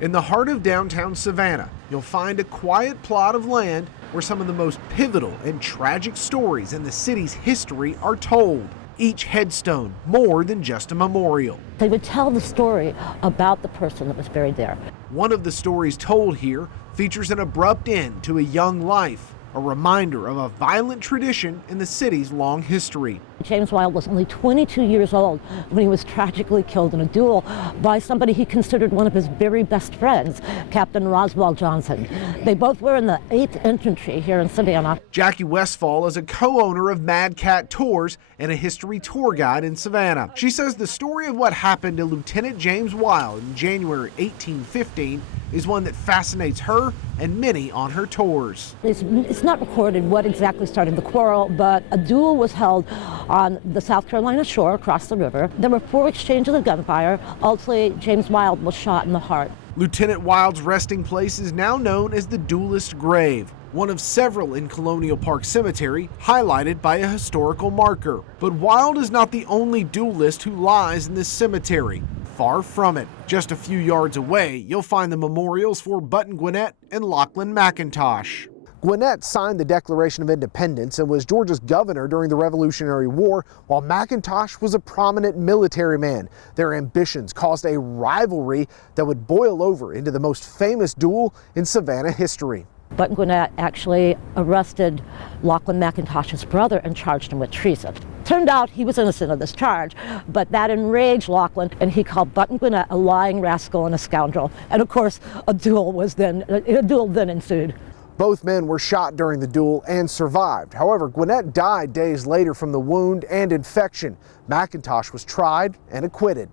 In the heart of downtown Savannah, you'll find a quiet plot of land where some of the most pivotal and tragic stories in the city's history are told. Each headstone more than just a memorial. They would tell the story about the person that was buried there. One of the stories told here features an abrupt end to a young life, a reminder of a violent tradition in the city's long history. James Wilde was only 22 years old when he was tragically killed in a duel by somebody he considered one of his very best friends, Captain Roswell Johnson. They both were in the 8th Infantry here in Savannah. Jackie Westfall is a co-owner of Mad Cat Tours and a history tour guide in Savannah. She says the story of what happened to Lieutenant James Wilde in January 1815 is one that fascinates her and many on her tours. It's not recorded what exactly started the quarrel, but a duel was held on the South Carolina shore across the river. There were 4 exchanges of gunfire. Ultimately, James Wilde was shot in the heart. Lieutenant Wilde's resting place is now known as the Duellist grave, one of several in Colonial Park Cemetery, highlighted by a historical marker. But Wilde is not the only duelist who lies in this cemetery. Far from it. Just a few yards away, you'll find the memorials for Button Gwinnett and Lachlan McIntosh. Gwinnett signed the Declaration of Independence and was Georgia's governor during the Revolutionary War, while McIntosh was a prominent military man. Their ambitions caused a rivalry that would boil over into the most famous duel in Savannah history. Button Gwinnett actually arrested Lachlan McIntosh's brother and charged him with treason. Turned out he was innocent of this charge, but that enraged Lachlan, and he called Button Gwinnett a lying rascal and a scoundrel. And of course, a duel then ensued. Both men were shot during the duel and survived. However, Gwinnett died days later from the wound and infection. McIntosh was tried and acquitted.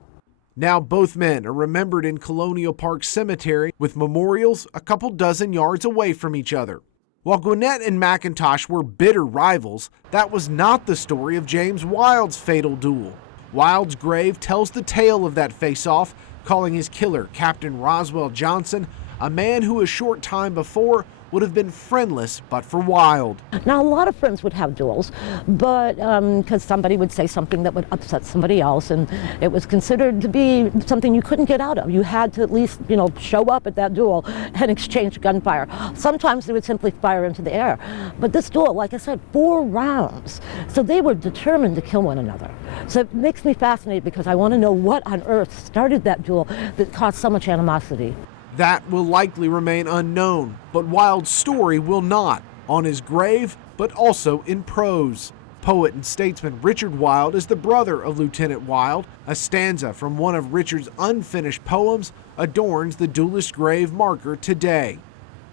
Now both men are remembered in Colonial Park Cemetery with memorials a couple dozen yards away from each other. While Gwinnett and McIntosh were bitter rivals, that was not the story of James Wilde's fatal duel. Wilde's grave tells the tale of that face-off, calling his killer, Captain Roswell Johnson, a man who a short time before would have been friendless but for Wilde. Now, a lot of friends would have duels, but because somebody would say something that would upset somebody else, and it was considered to be something you couldn't get out of. You had to at least, show up at that duel and exchange gunfire. Sometimes they would simply fire into the air. But this duel, like I said, 4 rounds. So they were determined to kill one another. So it makes me fascinated because I want to know what on earth started that duel that caused so much animosity. That will likely remain unknown, but Wilde's story will not, on his grave, but also in prose. Poet and statesman Richard Wilde is the brother of Lieutenant Wilde. A stanza from one of Richard's unfinished poems adorns the duelist grave marker today.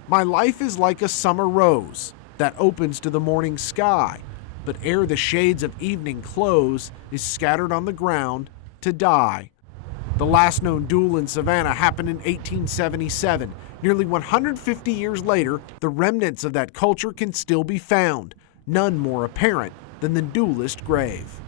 My life is like a summer rose that opens to the morning sky, but ere the shades of evening close, is scattered on the ground to die. The last known duel in Savannah happened in 1877. Nearly 150 years later, the remnants of that culture can still be found, none more apparent than the duelist grave.